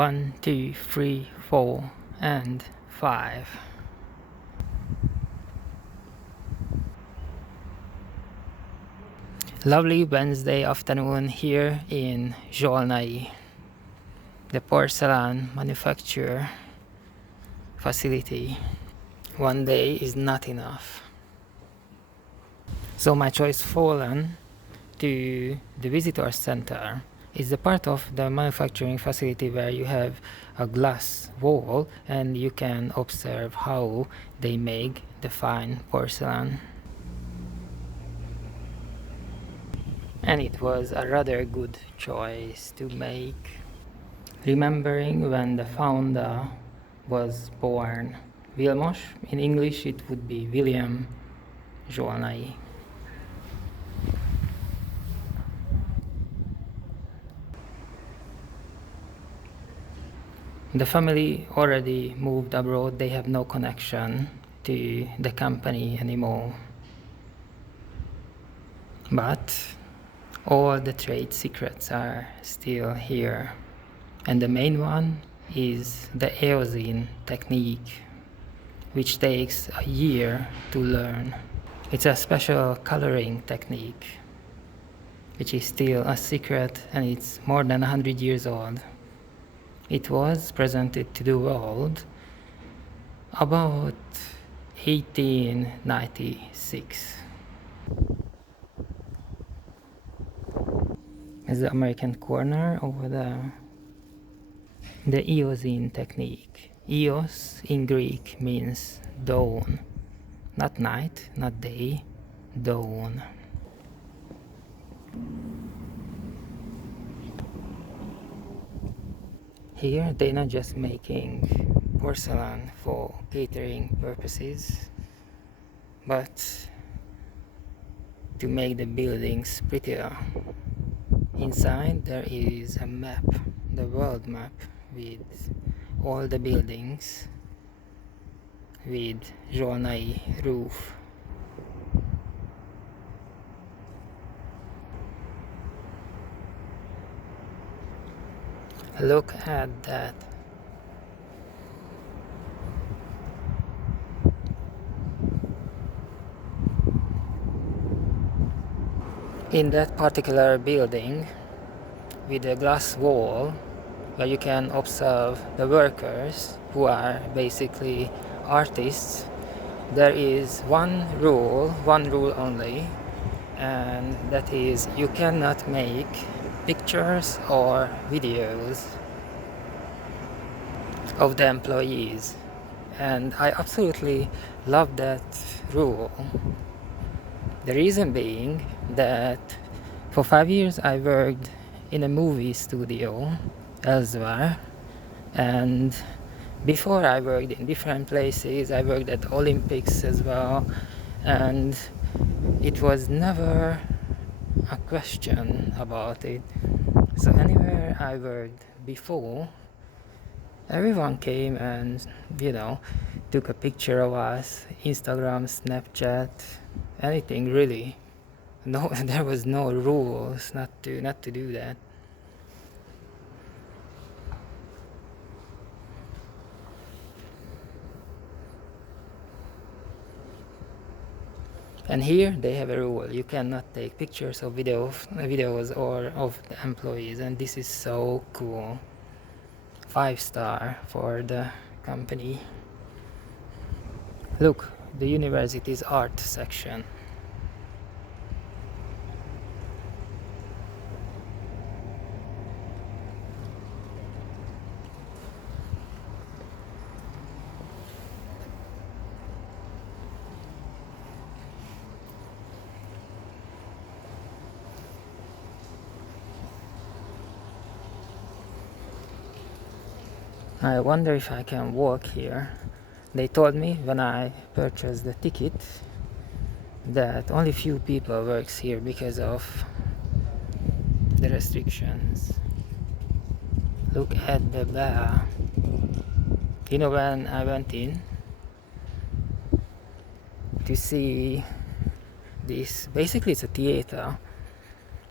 1, 2, 3, 4, and 5. Lovely Wednesday afternoon here in Zsolnay, the porcelain manufacture facility. One day is not enough. So my choice fallen to the visitor center. It's the part of the manufacturing facility where you have a glass wall and you can observe how they make the fine porcelain. And it was a rather good choice to make, remembering when the founder was born. Vilmos, in English it would be William Zsolnay. The family already moved abroad, they have no connection to the company anymore. But all the trade secrets are still here. And the main one is the eosine technique, which takes a year to learn. It's a special coloring technique, which is still a secret, and it's more than 100 years old. It was presented to the world about 1896. As the American corner over there, the eosine technique. Eos in Greek means dawn, not night, not day, dawn. Here they're not just making porcelain for catering purposes, but to make the buildings prettier. Inside there is a map, the world map, with all the buildings with Zsolnay roof. Look at that. In that particular building with a glass wall where you can observe the workers who are basically artists, there is one rule only, and that is you cannot make pictures or videos of the employees. And I absolutely love that rule. The reason being that for 5 years I worked in a movie studio elsewhere, and before I worked in different places. I worked at Olympics as well, and it was never a question about it. So anywhere I worked before, everyone came and, took a picture of us, Instagram, Snapchat, anything really. No, there was no rules not to do that. And here they have a rule: you cannot take pictures of videos or of the employees, and this is so cool. 5-star for the company. Look, the university's art section. I wonder if I can walk here. They told me when I purchased the ticket that only few people works here because of the restrictions. Look at the bar. When I went in to see this, basically it's a theater.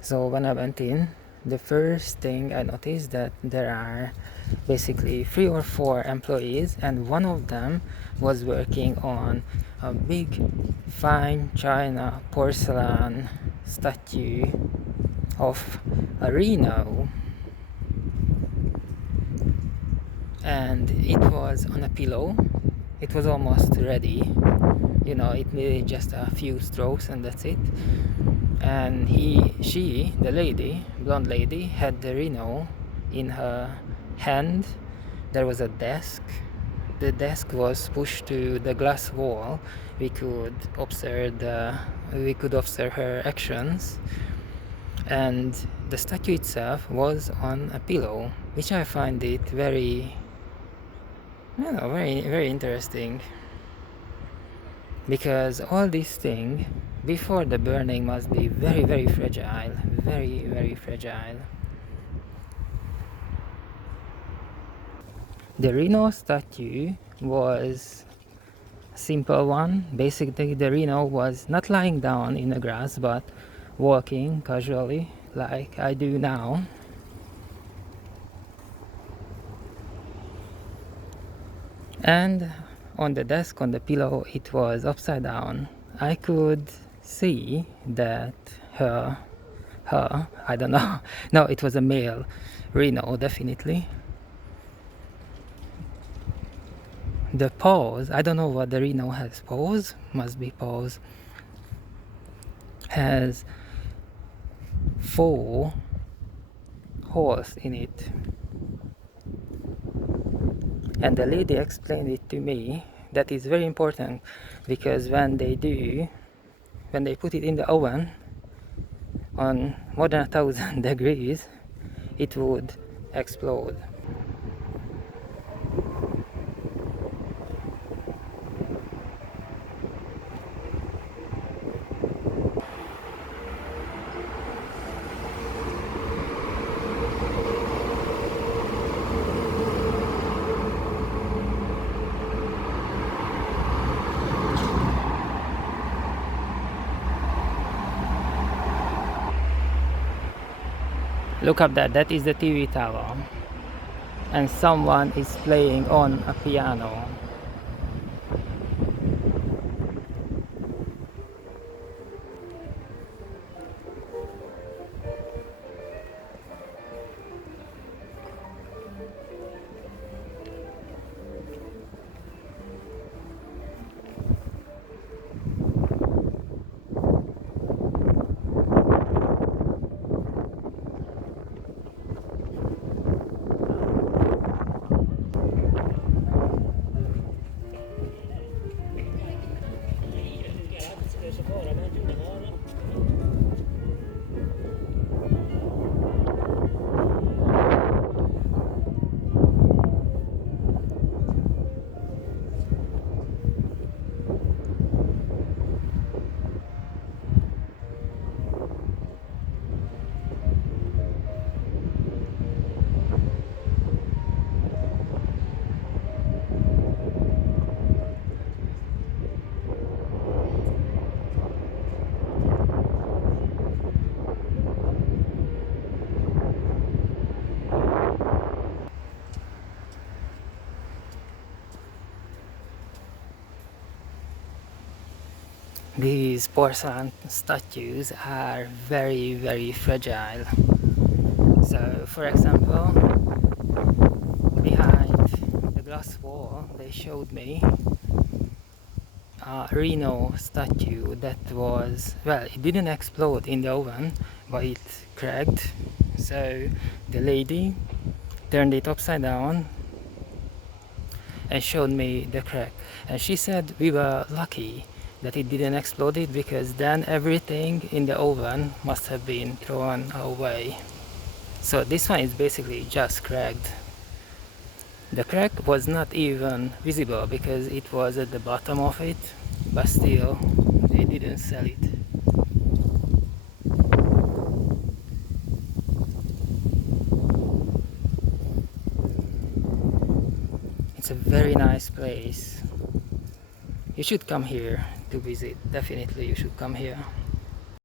So when I went in, the first thing I noticed that there are basically 3 or 4 employees, and one of them was working on a big fine china porcelain statue of a rhino, and it was on a pillow. It was almost ready, it needed just a few strokes and that's it. And the lady, blonde lady, had the rhino in her hand. There was a desk. The desk was pushed to the glass wall. We could observe her actions, and the statue itself was on a pillow, which I find it very, very, very interesting, because all these things before the burning must be very, very fragile, very, very fragile. The rhino statue was a simple one. Basically, the rhino was not lying down in the grass but walking casually like I do now. And on the desk, on the pillow, it was upside down. I could see that I don't know, no, it was a male rhino, definitely. The paws, I don't know what the rhino has, paws, must be paws, has 4 holes in it. And the lady explained it to me. That is very important, because when they put it in the oven on more than 1,000 degrees, it would explode. Look up there, that is the TV tower, and someone is playing on a piano. These porcelain statues are very, very fragile. So, for example, behind the glass wall, they showed me a Reno statue that was, well, it didn't explode in the oven, but it cracked. So the lady turned it upside down and showed me the crack. And she said we were lucky that it didn't explode it, because then everything in the oven must have been thrown away. So this one is basically just cracked. The crack was not even visible because it was at the bottom of it, but still they didn't sell it. It's a very nice place. You should come here to visit. Definitely you should come here.